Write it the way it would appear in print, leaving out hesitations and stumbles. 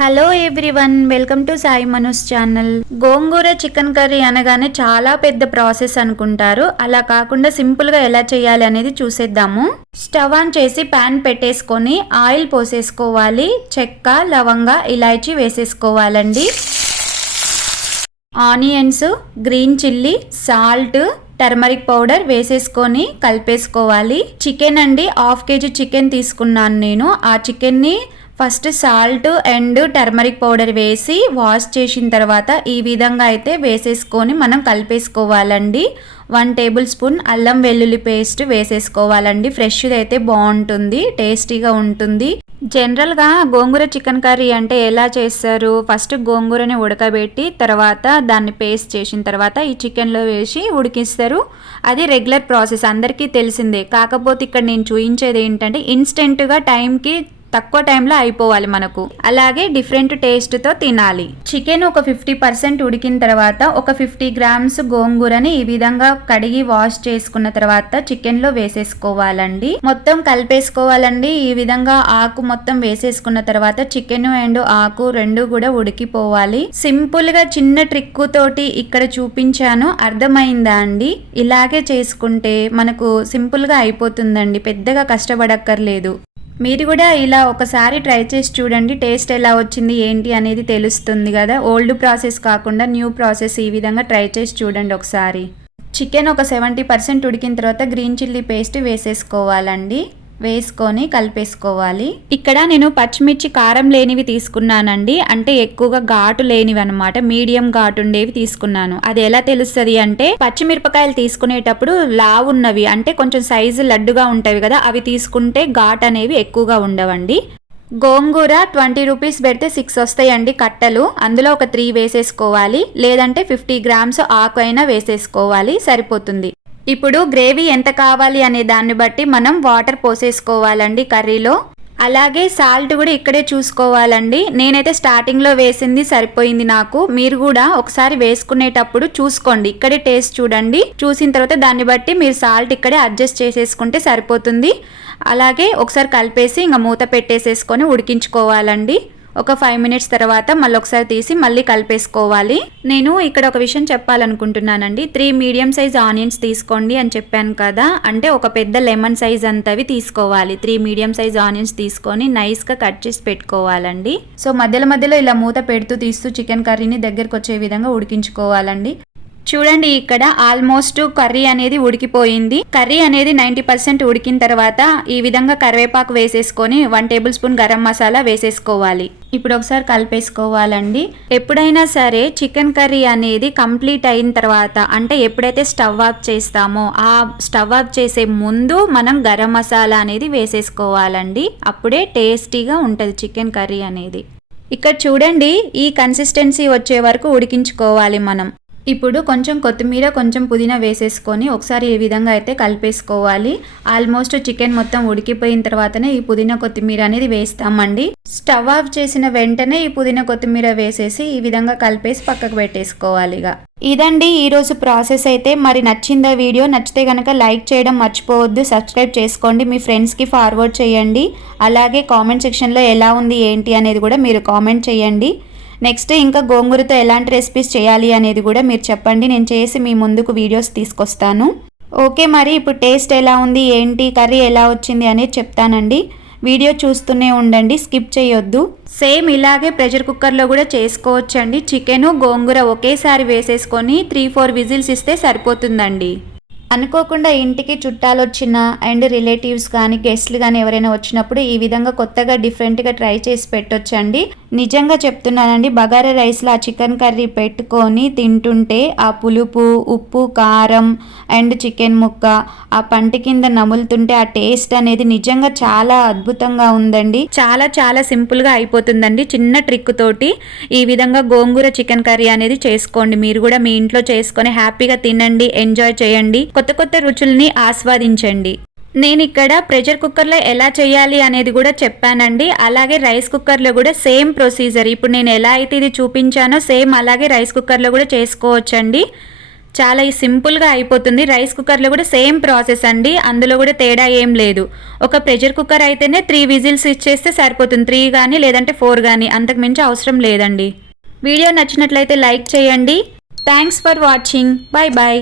Hello everyone, welcome to Sai Manoj channel. Gongura chicken curry అనగానే చాలా పెద్ద ప్రాసెస్ అనుకుంటారు. అలా కాకుండా సింపుల్గా ఎలా చేయాలి అనేది చూసేద్దాము. స్టవ్ ఆన్ చేసి ప్యాన్ పెట్టేసుకొని ఆయిల్ పోసేసుకోవాలి. చెక్క, లవంగ, ఇలాచీ వేసేసుకోవాలండి. Onions, green chilli, salt, turmeric powder వేసేసుకొని కలిపేసుకోవాలి. చికెన్ అండి, 1/2 kg చికెన్ తీసుకున్నాను నేను. ఆ చికెన్ని first salt and turmeric powder వేసి వాష్ చేసిన తర్వాత ఈ విధంగా అయితే వేసేసుకొని మనం కలిపేసుకోవాలండి. 1 టేబుల్ స్పూన్ అల్లం వెల్లుల్లి పేస్ట్ వేసేసుకోవాలండి. ఫ్రెష్ది అయితే బాగుంటుంది, టేస్టీగా ఉంటుంది. జనరల్గా గోంగూర చికెన్ కర్రీ అంటే ఎలా చేస్తారు? ఫస్ట్ గోంగూరని ఉడకబెట్టి తర్వాత దాన్ని పేస్ట్ చేసిన తర్వాత ఈ చికెన్లో వేసి ఉడికిస్తారు. అది రెగ్యులర్ ప్రాసెస్, అందరికీ తెలిసిందే. కాకపోతే ఇక్కడ నేను చూపించేది ఏంటంటే ఇన్స్టెంట్గా టైంకి తక్కువ టైంలో అయిపోవాలి మనకు. అలాగే డిఫరెంట్ టేస్ట్తో తినాలి. చికెన్ ఒక 50% ఉడికిన తర్వాత ఒక 50 గ్రామ్స్ గోంగూరని ఈ విధంగా కడిగి వాష్ చేసుకున్న తర్వాత చికెన్లో వేసేసుకోవాలండి. మొత్తం కలిపేసుకోవాలండి. ఈ విధంగా ఆకు మొత్తం వేసేసుకున్న తర్వాత చికెన్ అండ్ ఆకు రెండు కూడా ఉడికిపోవాలి. సింపుల్గా చిన్న ట్రిక్ తోటి ఇక్కడ చూపించాను, అర్థమైందా అండి? ఇలాగే చేసుకుంటే మనకు సింపుల్గా అయిపోతుందండి, పెద్దగా కష్టపడక్కర్లేదు. మీరు కూడా ఇలా ఒకసారి ట్రై చేసి చూడండి, టేస్ట్ ఎలా వచ్చింది ఏంటి అనేది తెలుస్తుంది కదా. ఓల్డ్ ప్రాసెస్ కాకుండా న్యూ ప్రాసెస్ ఈ విధంగా ట్రై చేసి చూడండి ఒకసారి. చికెన్ ఒక 70% ఉడికిన తర్వాత గ్రీన్ చిల్లీ పేస్ట్ వేసేసుకోవాలండి. వేసుకొని కలిపేసుకోవాలి. ఇక్కడ నేను పచ్చిమిర్చి కారం లేనివి తీసుకున్నానండి, అంటే ఎక్కువగా ఘాటు లేనివి అనమాట, మీడియం ఘాటు ఉండేవి తీసుకున్నాను. అది ఎలా తెలుస్తుంది అంటే పచ్చిమిరపకాయలు తీసుకునేటప్పుడు లావున్నవి అంటే కొంచెం సైజు లడ్డుగా ఉంటాయి కదా, అవి తీసుకుంటే ఘాటు అనేవి ఎక్కువగా ఉండవండి. గోంగూర 20 రూపీస్ పెడితే 6 వస్తాయండి కట్టలు. అందులో ఒక 3 వేసేసుకోవాలి, లేదంటే 50 గ్రామ్స్ ఆకు అయినా వేసేసుకోవాలి, సరిపోతుంది. ఇప్పుడు గ్రేవీ ఎంత కావాలి అనే దాన్ని బట్టి మనం వాటర్ పోసేసుకోవాలండి కర్రీలో. అలాగే సాల్ట్ కూడా ఇక్కడే చూసుకోవాలండి. నేనైతే స్టార్టింగ్లో వేసింది సరిపోయింది నాకు. మీరు కూడా ఒకసారి వేసుకునేటప్పుడు చూసుకోండి, ఇక్కడే టేస్ట్ చూడండి. చూసిన తర్వాత దాన్ని బట్టి మీరు సాల్ట్ ఇక్కడే అడ్జస్ట్ చేసేసుకుంటే సరిపోతుంది. అలాగే ఒకసారి కలిపేసి ఇంకా మూత పెట్టేసేసుకొని ఉడికించుకోవాలండి. ఒక 5 మినిట్స్ తర్వాత మళ్ళీ ఒకసారి తీసి మళ్ళీ కలిపేసుకోవాలి. నేను ఇక్కడ ఒక విషయం చెప్పాలనుకుంటున్నానండి. 3 మీడియం సైజ్ ఆనియన్స్ తీసుకోండి అని చెప్పాను కదా, అంటే ఒక పెద్ద లెమన్ సైజ్ అంతవి తీసుకోవాలి. 3 మీడియం సైజ్ ఆనియన్స్ తీసుకొని నైస్గా కట్ చేసి పెట్టుకోవాలండి. సో మధ్యలో మధ్యలో ఇలా మూత పెడుతూ తీస్తూ చికెన్ కర్రీని దగ్గరకు వచ్చే విధంగా ఉడికించుకోవాలండి. చూడండి, ఇక్కడ ఆల్మోస్ట్ కర్రీ అనేది ఉడికిపోయింది. కర్రీ అనేది 90% ఉడికిన తర్వాత ఈ విధంగా కరివేపాకు వేసేసుకొని 1 టేబుల్ స్పూన్ గరం మసాలా వేసేసుకోవాలి. ఇప్పుడు ఒకసారి కలిపేసుకోవాలండి. ఎప్పుడైనా సరే చికెన్ కర్రీ అనేది కంప్లీట్ అయిన తర్వాత, అంటే ఎప్పుడైతే స్టవ్ ఆఫ్ చేస్తామో ఆ స్టవ్ ఆఫ్ చేసే ముందు మనం గరం మసాలా అనేది వేసేసుకోవాలండి. అప్పుడే టేస్టీగా ఉంటుంది చికెన్ కర్రీ అనేది. ఇక్కడ చూడండి, ఈ కన్సిస్టెన్సీ వచ్చే వరకు ఉడికించుకోవాలి మనం. ఇప్పుడు కొంచెం కొత్తిమీర, కొంచెం పుదీనా వేసేసుకొని ఒకసారి ఈ విధంగా అయితే కలిపేసుకోవాలి. ఆల్మోస్ట్ చికెన్ మొత్తం ఉడికిపోయిన తర్వాతనే ఈ పుదీనా కొత్తిమీర అనేది వేస్తామండి. స్టవ్ ఆఫ్ చేసిన వెంటనే ఈ పుదీనా కొత్తిమీర వేసేసి ఈ విధంగా కలిపేసి పక్కకు పెట్టేసుకోవాలి. ఇదండి ఈరోజు ప్రాసెస్ అయితే. మరి నచ్చిందా వీడియో? నచ్చితే కనుక లైక్ చేయడం మర్చిపోవద్దు, సబ్స్క్రైబ్ చేసుకోండి, మీ ఫ్రెండ్స్కి ఫార్వర్డ్ చేయండి. అలాగే కామెంట్ సెక్షన్లో ఎలా ఉంది ఏంటి అనేది కూడా మీరు కామెంట్ చేయండి. నెక్స్ట్ ఇంకా గోంగూరతో ఎలాంటి రెసిపీస్ చేయాలి అనేది కూడా మీరు చెప్పండి, నేను చేసి మీ ముందుకు వీడియోస్ తీసుకొస్తాను. ఓకే, మరి ఇప్పుడు టేస్ట్ ఎలా ఉంది ఏంటి, కర్రీ ఎలా వచ్చింది అనేది చెప్తానండి. వీడియో చూస్తూనే ఉండండి, స్కిప్ చేయొద్దు. సేమ్ ఇలాగే ప్రెషర్ కుక్కర్లో కూడా చేసుకోవచ్చండి. చికెను గోంగూర ఒకేసారి వేసేసుకొని 3-4 విజిల్స్ ఇస్తే సరిపోతుందండి. అనుకోకుండా ఇంటికి చుట్టాలు వచ్చిన అండ్ రిలేటివ్స్ కానీ గెస్ట్లు కానీ ఎవరైనా వచ్చినప్పుడు ఈ విధంగా కొత్తగా డిఫరెంట్గా ట్రై చేసి పెట్టొచ్చండి. నిజంగా చెప్తున్నానండి, బగారా రైస్లో ఆ చికెన్ కర్రీ పెట్టుకొని తింటుంటే ఆ పులుపు, ఉప్పు, కారం అండ్ చికెన్ ముక్క ఆ పంటి కింద నములుతుంటే ఆ టేస్ట్ అనేది నిజంగా చాలా అద్భుతంగా ఉందండి. చాలా చాలా సింపుల్గా అయిపోతుందండి. చిన్న ట్రిక్ తోటి ఈ విధంగా గోంగూర చికెన్ కర్రీ అనేది చేసుకోండి. మీరు కూడా మీ ఇంట్లో చేసుకొని హ్యాపీగా తినండి, ఎంజాయ్ చేయండి, కొత్త కొత్త రుచుల్ని ఆస్వాదించండి. నేను ఇక్కడ ప్రెషర్ కుక్కర్లో ఎలా చేయాలి అనేది కూడా చెప్పానండి. అలాగే రైస్ కుక్కర్లో కూడా సేమ్ ప్రొసీజర్. ఇప్పుడు నేను ఎలా అయితే ఇది చూపించానో సేమ్ అలాగే రైస్ కుక్కర్లో కూడా చేసుకోవచ్చండి. చాలా సింపుల్గా అయిపోతుంది. రైస్ కుక్కర్లో కూడా సేమ్ ప్రాసెస్ అండి, అందులో కూడా తేడా ఏం లేదు. ఒక ప్రెషర్ కుక్కర్ అయితేనే 3 విజిల్స్ ఇచ్చేస్తే సరిపోతుంది, 3 కానీ లేదంటే 4 కానీ, అంతకు మించి అవసరం లేదండి. వీడియో నచ్చినట్లయితే లైక్ చేయండి. Thanks for watching. Bye bye.